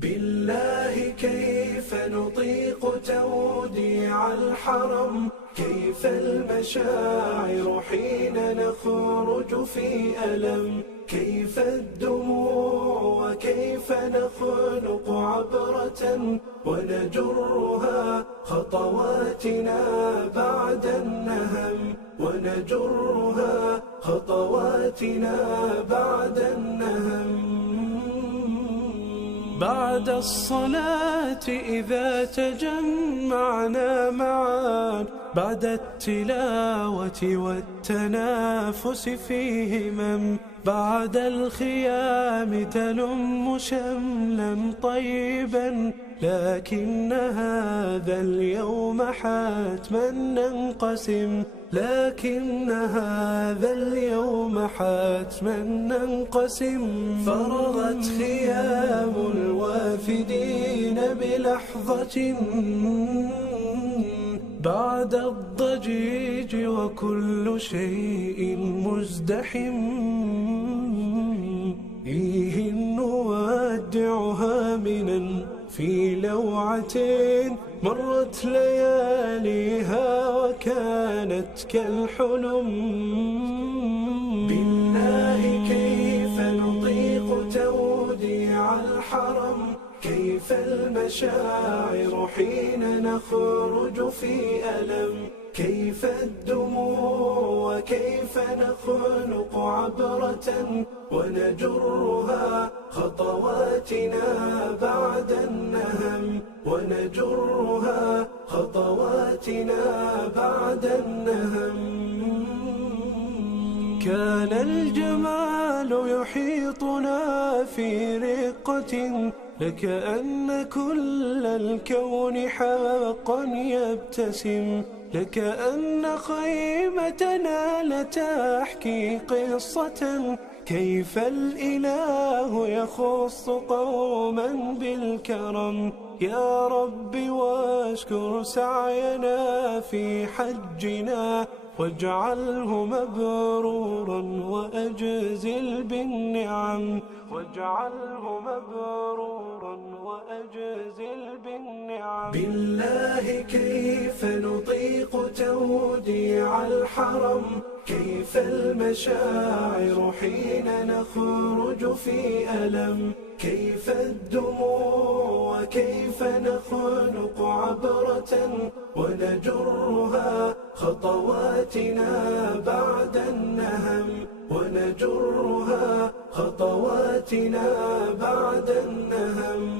بالله كيف نطيق توديع الحرم، كيف المشاعر حين نخرج في ألم، كيف الدموع وكيف نخلق عبرة ونجرها خطواتنا بعد النهم، ونجرها خطواتنا بعد النهم. بعد الصلاة إذا تجمعنا معا، بعد التلاوة والتنافس في همم، بعد الخيام تلم شملا طيبا، لكن هذا اليوم حتما ننقسم، لكن هذا اليوم حتما ننقسم. فرغت خيام الوافدين بلحظة بعد الضجيج وكل شيء مزدحم، إيه نودعها منا في لوعتين، مرت لياليها وكانت كالحلم. بالله كيف نطيق توديع الحرم، كيف المشاعر حين نخرج في ألم، كيف الدموع وكيف نخلق عبرة ونجرها خطواتنا بعد النهم، ونجرها خطواتنا بعد النهم. كان الجمال يحيطنا في رقة، لكأن كل الكون حقا يبتسم، لكأن خيمتنا لتحكي قصة، كيف الإله يخص قوما بالكرم. يا رب واشكر سعينا في حجنا، واجعله مبرورا وأجزل بالنعم، واجعله مبرورا وأجزل بالنعم. بالله كيف نطيق توديع الحرم، كيف المشاعر حين نخرج في ألم، كيف الدموع وكيف نخلق عبرة ونجرها خطواتنا بعد النهم، ونجرها خطواتنا بعد النهم.